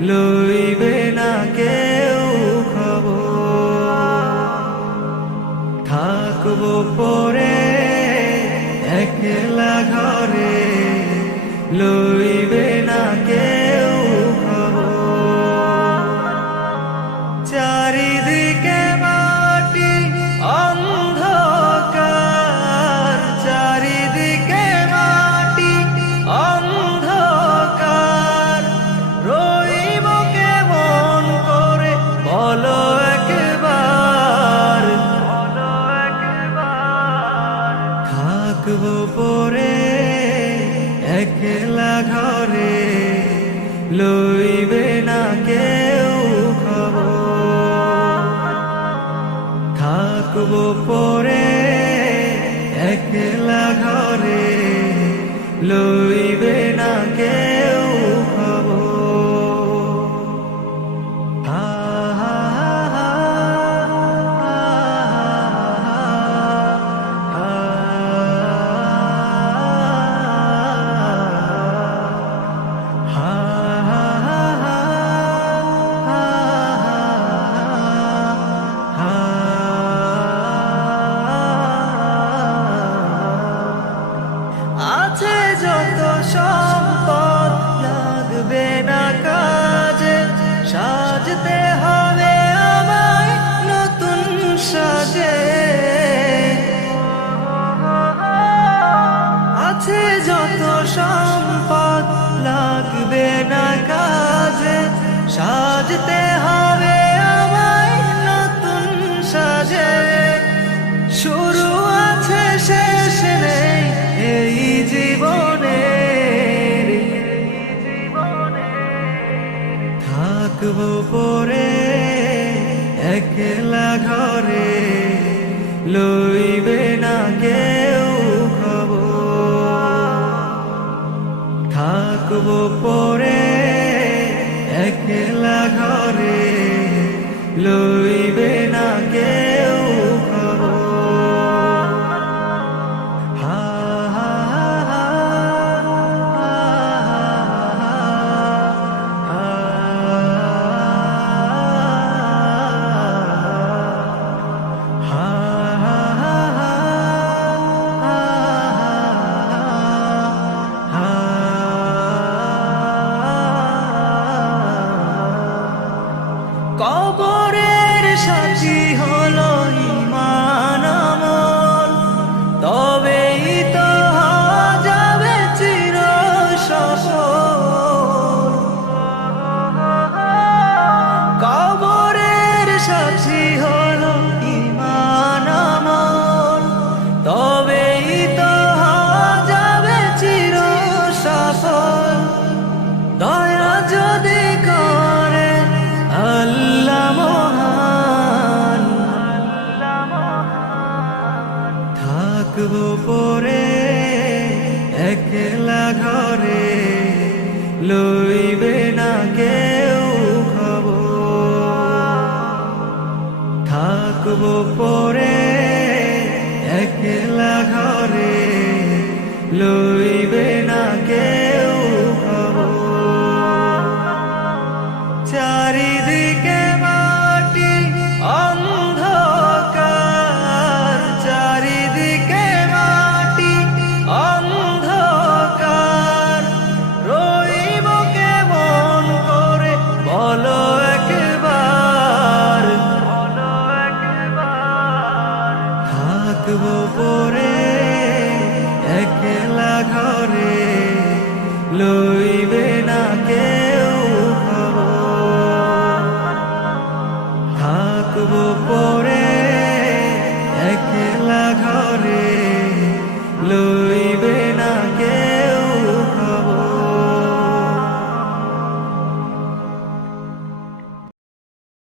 লইবে না কেউ খবর। থাকবো পরে একলা ঘরে, লইবে না কেউ খবর। চারিদিকে মাটি অন্ধকার, চারিদিকে মাটি অন্ধকার, রইব কেমন করে বলো একবার, বলো একবার। থাকবো পরে একলা ঘরে, লইবে না কেউ খবর। থাকবো পরে একলা ঘরে, লইবে না কেউ খবর। হা হা হা আছে যত সম্পদ লাগবে না কাজে, সাজতে হবে আমায় নতুন সাজে। আছে যত সম্পদ লাগবে না কাজে, সাজতে হবে আমায় নতুন সাজে। শুরু আছে শেষ নেই এই জীবনে, থাকবো পরে একলা ঘরে, লইবে না কেউ খবর। থাকবো পরে একলা ঘরে, লইবে না কেউ খবর। হা হা হা কবরের সাথী